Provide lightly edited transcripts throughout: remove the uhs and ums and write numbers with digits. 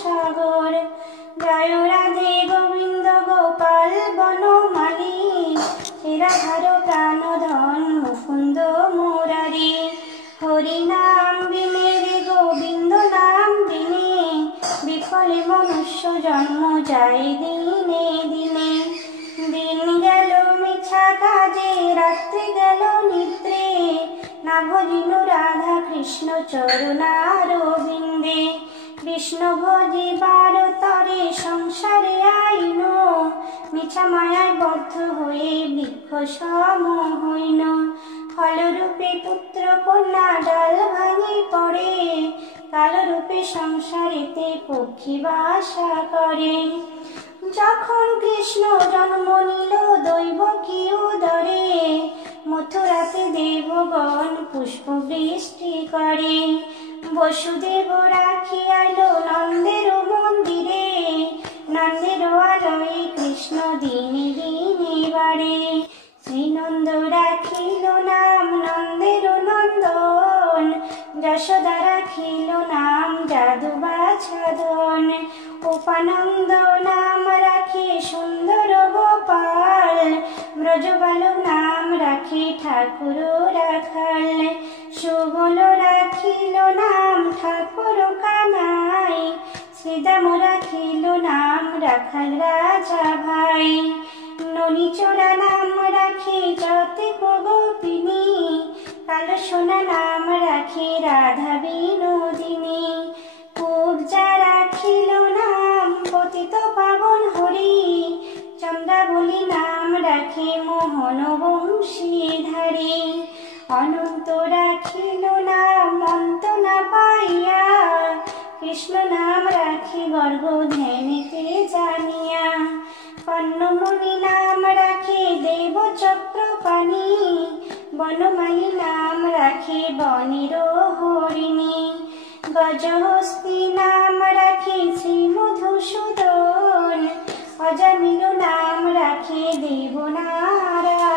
সাগর। জয় রাধে গোবিন্দ গোপাল বনমালী, রাধার প্রাণধন মুকুন্দ মুরারি। হরি নাম বিনে রে গোবিন্দ নাম বিনে, বিফলে মনুষ্য জন্ম যায় দিনে দিনে। দিন গেল মিছা কাজে, রাত্রি গেল নিদ্রে, না ভজিনু রাধা কৃষ্ণ চরণারবিন্দে। কৃষ্ণ ভজিবার তরে সংসারে আইন, মিছা মায়ায় বদ্ধ হয়ে বৃক্ষ সম হইন। ফলরূপে পুত্র কন্যা ডাল ভাঙি পড়ে, কালরূপে সংসারেতে পক্ষী বাসা করে। যখন কৃষ্ণ জন্ম নিল দৈব কি উদরে, মথুরাতে দেবগণ পুষ্প বৃষ্টি করে। বসুদেব রাখিয়াল নন্দের মন্দিরে, নন্দের আলয়ে কৃষ্ণ দিনে দিনে বাড়ে। শ্রীনন্দ রাখিল নাম নন্দের নন্দন, যশোদা রাখিল নাম যাদু বাছাধন। উপানন্দ নাম রাখে সুন্দর গোপাল, ব্রজবালক নাম রাখে ঠাকুর রাখাল। সুবল রাখিল নাম ঠাকুর কানাই, শ্রীদাম রাখিল নাম রাখাল রাজা ভাই। ননীচোরা নাম রাখে যতেক গোপিনী, কালো সোনা নাম রাখে রাধা বিনোদিনী। কুব্জা রাখিল নাম পতিত পাবন হরি, চন্দ্রাবলী নাম রাখে মোহন বংশীধারী। অনন্ত রাখিল নাম অন্ত না পাইয়া, কৃষ্ণ নাম রাখি গর্গ ধ্যানেতে জানিয়া। কর্ণমণি নাম রাখে দেব চক্রপাণি, বনমালী নাম রাখে বনের হরিণী। গজহস্তি নাম রাখে শ্রী মধুসূদন, অজামিল নাম রাখে দেবনারায়ণ।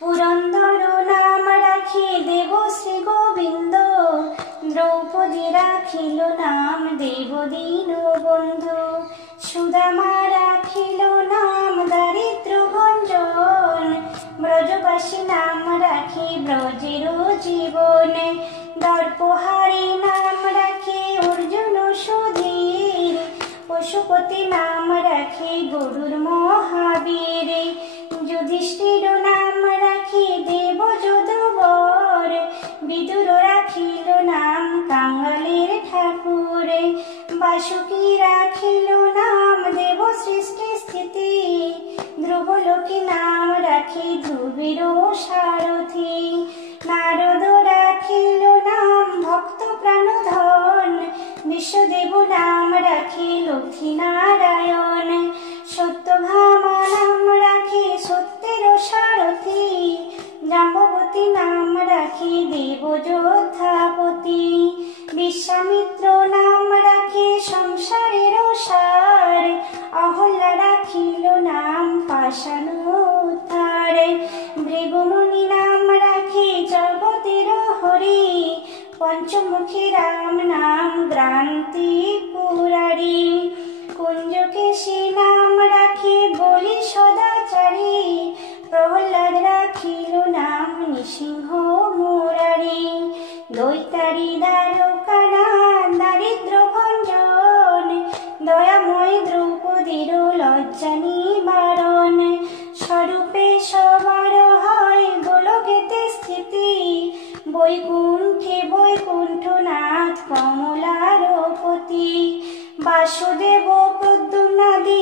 পুরন্দর নাম রাখে দেব শ্রী গোবিন্দ, দ্রৌপদী রাখিল নাম দেব দীনবন্ধু। সুদামা রাখিল নাম দারিদ্র ভঞ্জন, ব্রজবাসী নাম রাখে ব্রজের জীবন। দর্পহারি নাম রাখে অর্জুন সুধীর, পশুপতি নাম রাখে গরুর মহাবীর। যুধিষ্ঠির নাম রাখে দেব যদুবর, বিদুর রাখিল নাম কাঙ্গালের ঠাকুর। বাসুকী রাখিল নাম দেব সৃষ্টি স্থিতি, ধ্রুবলোকে নাম রাখে ধ্রুবের সারথি। নারদ রাখিল নাম ভক্ত প্রাণধন, বিশ্বদেব নাম রাখে লক্ষ্মী নারায়ণ। সত্যভামা নাম রাখে সত্যের সারথি, জাম্ববতী নাম রাখে দেব যোদ্ধাপতি। বিশ্বামিত্র নাম রাখে সংসারের সার, অহল্যা রাখিল নাম পাষাণ উদ্ধার। ভৃগুমুনি নাম রাখে জগতের হরি, পঞ্চমুখী রাম নাম গ্রান্তি পুরারি। কুঞ্জকেশী নাম রাখে বলি সদাচারী, প্রহ্লাদ রাখিল নাম নৃসিংহ মুরারি। দৈতারি দ্বারকা নাম দারিদ্র ভঞ্জন, দয়াময় দ্রৌপদীর লজ্জা নিবারণ। স্বরূপে সবার হয় গোলকেতে স্থিতি, বৈকুণ্ঠে বৈকুণ্ঠনাথ কমলার পতি। বাসুদেব প্রদ্যুম্নাদি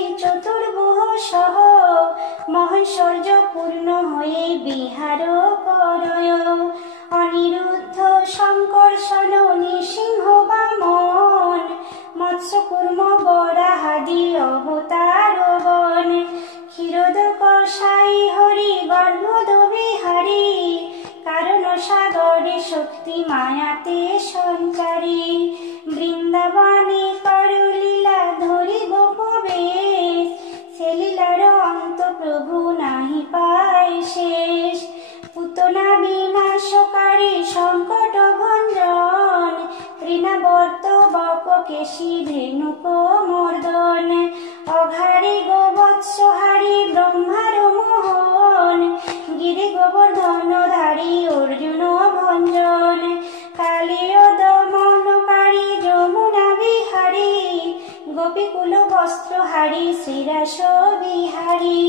কেশী ধেনুক মর্দন, অঘারে গোবৎসহারি ব্রহ্মার মোহন, গিরি গোবর্ধনধারী অর্জুন ভঞ্জন, কালীয় দমনকারী যমুনা বিহারী, গোপীকুল বস্ত্রহারী শ্রীরাস বিহারী,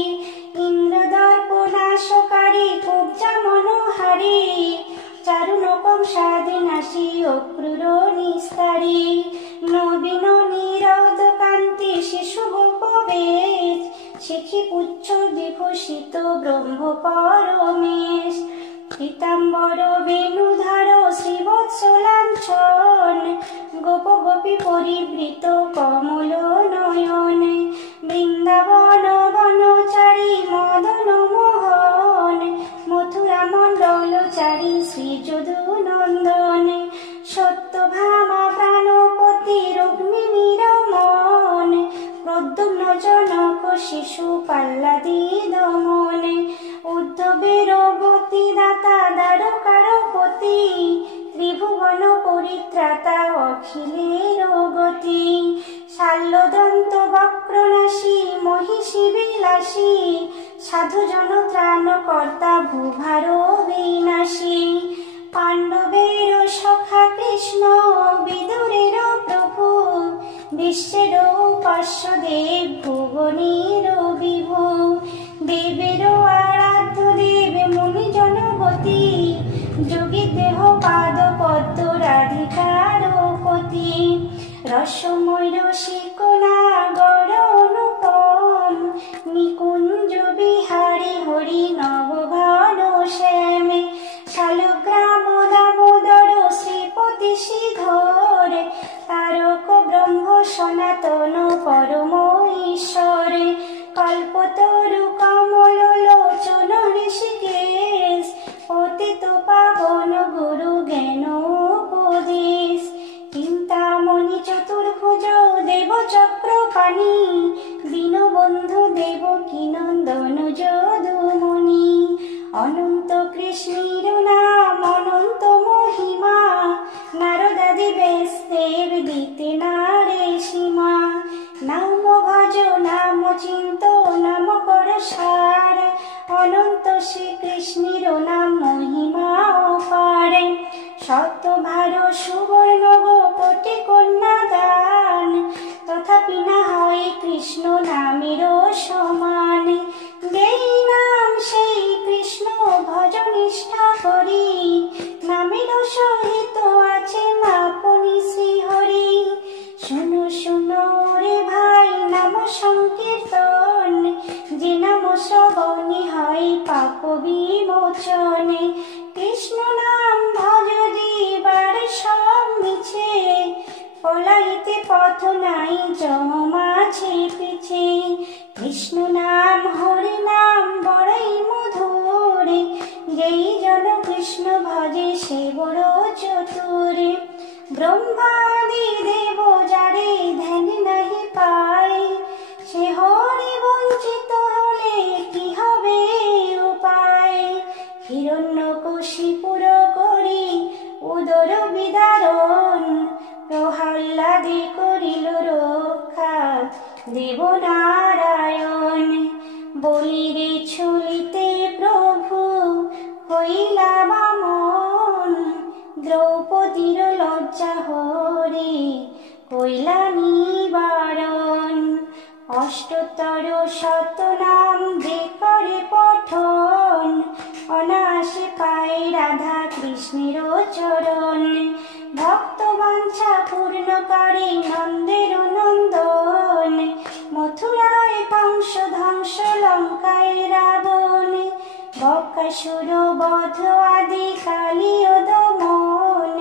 ইন্দ্রদর্প নাশকারী কুব্জা মনোহারী, চারুণকম স্বাদিনাশী অক্রূর নিস্তারী, নবীন নিরৌদ কান্তি শিশু গোপবেশ, শিখি পুচ্ছ বিভূষিত ব্রহ্ম পরমেশ, পীতাম্বর বেণুধার শ্রীবৎস লাঞ্ছন, গোপ গোপী পরিবৃত কমল নয়ন, বৃন্দাবন বনচারী মদন মোহন, মথুরা মণ্ডলচারী শ্রী যদু নন্দন, সত্যভামা প্রাণপতি রুক্মিণীর মন, প্রদ্যুম্ন জনক শিশু পাল্লাদি দমন, উদ্ধবের গতি দাতা দ্বারকার পতি, ত্রিভুবন পরিত্রাতা অখিলের গতি, শাল্যদন্ত বক্রনাশী মহিষী বিলাসী, সাধুজন ত্রাণকর্তা ভূভার বিনাশী, পাণ্ডবের সখা কৃষ্ণ বিদুরের প্রভু, বিশ্বের উপাস্য দেব ভুবনের বিভু, দেবের আরাধ্য দেব মুনি জনপতি, যোগী দেহ পাদ পদ্ম রাধিকার পতি, রসময় রসিকনা গড় অনুপম, নিকুঞ্জ বিহারী হরি নবঘন শ্যাম, শালগ্রাম দামোদর শ্রীপতি শ্রীধর, তারক ব্রহ্ম সনাতন পরম ঈশ্বর, কল্পতরু কমল লোচন ঋষিকেশ, পতিত পাবন গুরু জ্ঞান উপদেশ, চিন্তামণি চতুর্ভুজ দেব চক্রপাণি, দীনবন্ধু দেবকী নন্দন যদুমণি, অনন্ত কৃষ্ণের নাম অনন্ত মহিমা, নারদাদি ব্যাস দেব দিতে নারে সীমা, নাম ভজ নাম চিন্ত নাম কর সার, অনন্ত শ্রীকৃষ্ণের নাম মহিমা অপার, শতভার সুবর্ণ কোটি কন্যা দান, তথাপি না হয় কৃষ্ণ নামের সমান, যেই নাম সেই কৃষ্ণ ভজ নিষ্ঠা করি, নামের সহিত আছে আপনি শ্রীহরি, শুনো শুনো রে ভাই নাম সংকীর্তন, যে নাম শ্রবণে হয় পাপ বিমোচন, কৃষ্ণ নাম ভজ জীবার সব মিছে, পলাইতে পথ নাই জমাছে পিছে, কৃষ্ণ নাম হরি নাম বড়ই মধুর, যেই জন কৃষ্ণ ভজে সে বড় চতুর, ব্রহ্মাদি দেব যারে ধ্যান নাহি পায়, সে হরি বঞ্চিত হলে কি হবে উপায়, হিরণ্যকশিপুর করি উদর বিদারণ, প্রহ্লাদে করিল রক্ষা দেব নারায়ণ, বলিরে ছুলিতে প্রভু হইলা বামন, দ্রৌপদীর লজ্জা হরে কইলা নিবারণ, অষ্টতর শতনাম যে করে পঠন, অনায়াসে পায় রাধা কৃষ্ণের চরণ, ভক্ত বাঞ্ছা পূর্ণ করে নন্দের নন্দন, মথুরায় কংস ধ্বংস লঙ্কায় রাবণ, বকাসুর বধ আদি কালীয় দমন,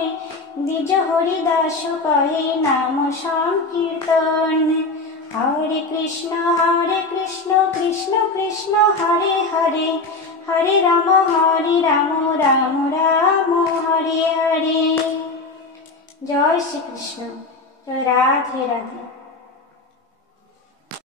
দ্বিজ হরিদাস কহে নাম সংকীর্তন, হরে কৃষ্ণ কৃষ্ণ কৃষ্ণ হরে হরে, হরে রাম রাম রাম হরে হরে। জয় শ্রীকৃষ্ণ। জয় রাধে রাধে।